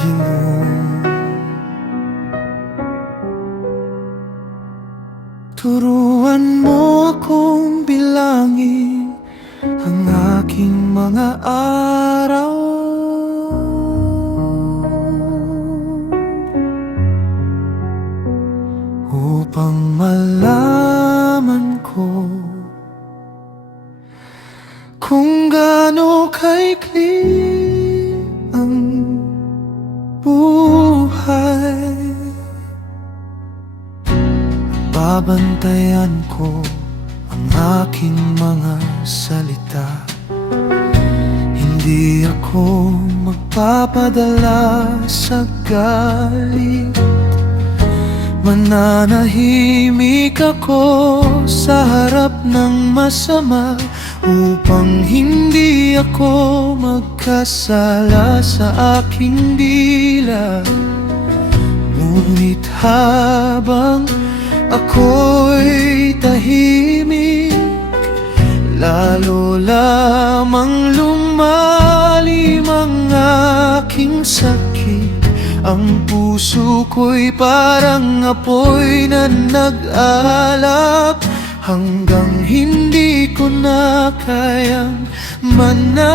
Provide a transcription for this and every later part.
dilim. Turuan mo akong bilangin ang aking mga araw, upang malaman ko kung gaano kaikli ang buhay. Babantayan ko ang aking mga salita, hindi ako magpapadala sa galit. Mananahimik ako sa harap ng masama, upang hindi ako magkasala sa aking dila. Ngunit habang ako'y tahimik, lalo lamang lumalim ang aking sakit. Ang puso ko'y parang apoy na nag-alap, hanggang hindi ko na kayang manahimik.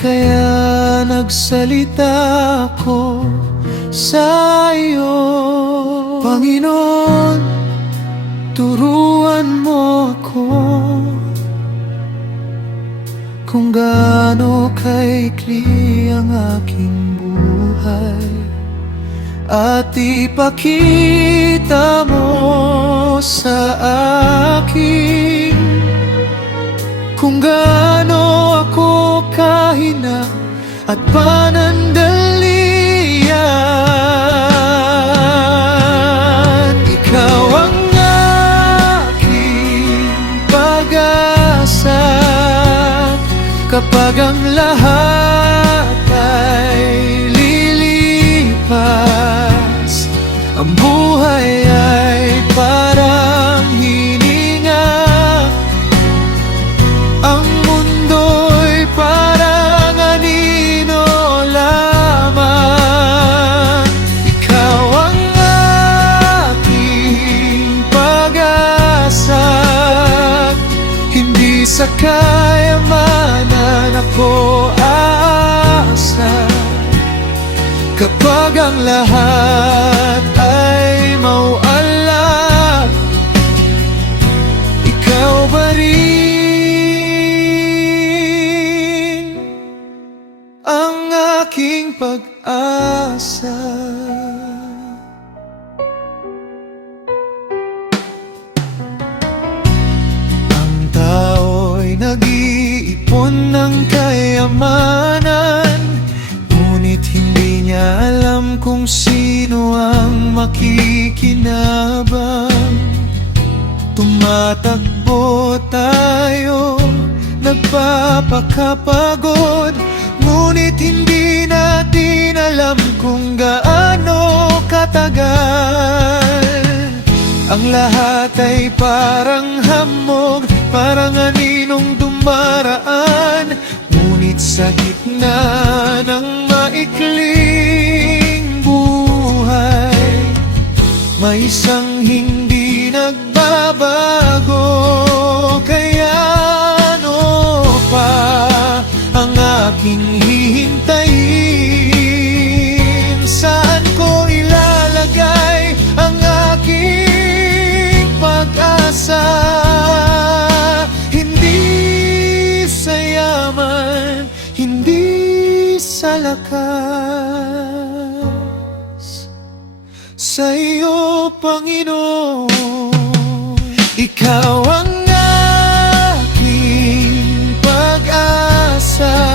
Kaya nagsalita ako sa iyo. Panginoon, turuan mo ako kung gaano kaikli ang aking buhay, at ipakita mo sa akin kung gaano ako kahina at panandalian. Ikaw ang aking pag-asa kapag ang lahat ay lilipas. Ang buhay ay parang hininga, ang mundo'y parang anino lamang. Ikaw ang aking pag-asa, hindi sa kayamanan ako aasa. Kapag ang lahat ay maualab, ikaw pa rin ang aking pag-asa. Ang tao'y nag-iipon ng kayamanan, ngunit hindi niya alam kung sino ang makikinabang. Tumatakbo tayo, nagpapakapagod, ngunit hindi natin alam kung gaano katagal. Ang lahat ay parang hamog, parang aninong dumaraan, ngunit sa gitna ng maikling buhay, may isang hindi nagbabago. Kaya ano pa ang aking hihintayin? Saan ko ilalagay ang aking pag-asa? Hindi sa yaman, hindi sa lakas, sa iyo, Panginoon. Ikaw ang aking pag-asa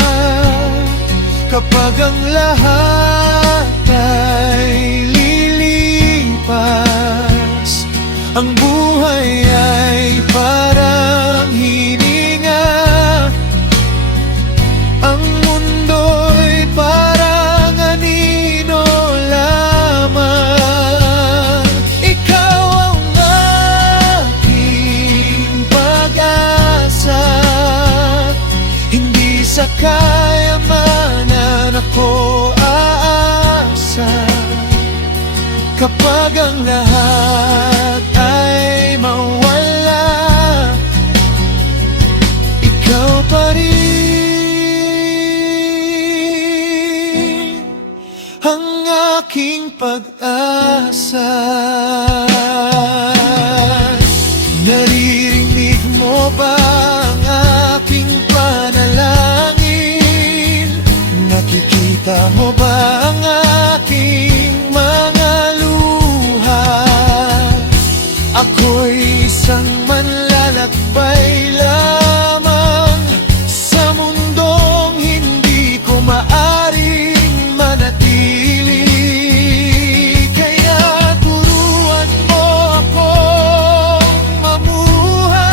kapag ang lahat ay lilipas. Ang buhay ay parang hininga, ang mundo'y parang anino lamang. Ikaw ang aking pag-asa, hindi sa kayamanan ako aasa kapag ang lahat ay mawala. Ikaw pa rin ang aking pag-asa. Naririnig mo ba ang aking panalangin? Nakikita mo ba ang aking mga luha? Ako'y isang manlalakbay lamang sa mundong hindi ko maaring manatili. Kaya turuan mo akong mamuhay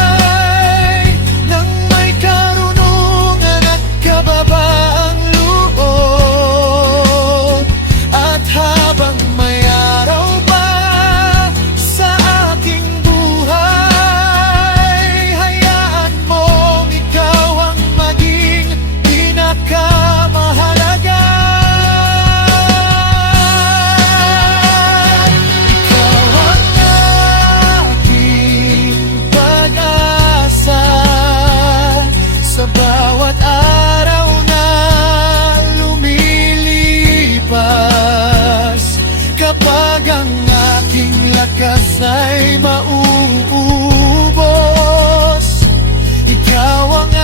nang may karunungan at kababaang loob. At habang may araw pa sa aking buhay, hayaan mong ikaw ang maging pinakamahalaga. Ikaw ang aking pag-asa sa bawat araw na lumilipas. Kapag ang aking lakas ay mauubos, ikaw ang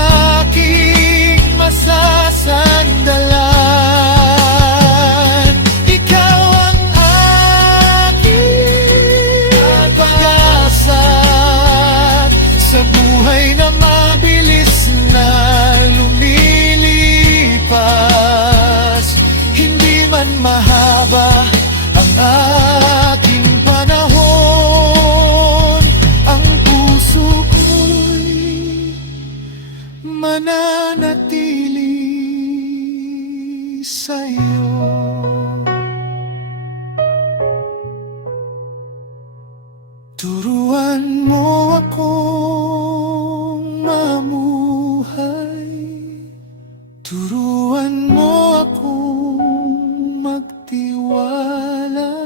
aking masasandalan. Ikaw ang aking pag-asa sa buhay na mabilis na lumilipas. Hindi man mahaba ang aking panahon, ang puso ko'y mananatili sa'yo. Turuan mo akong mamuhay, turuan mo akong magtiwala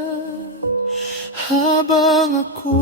habang ako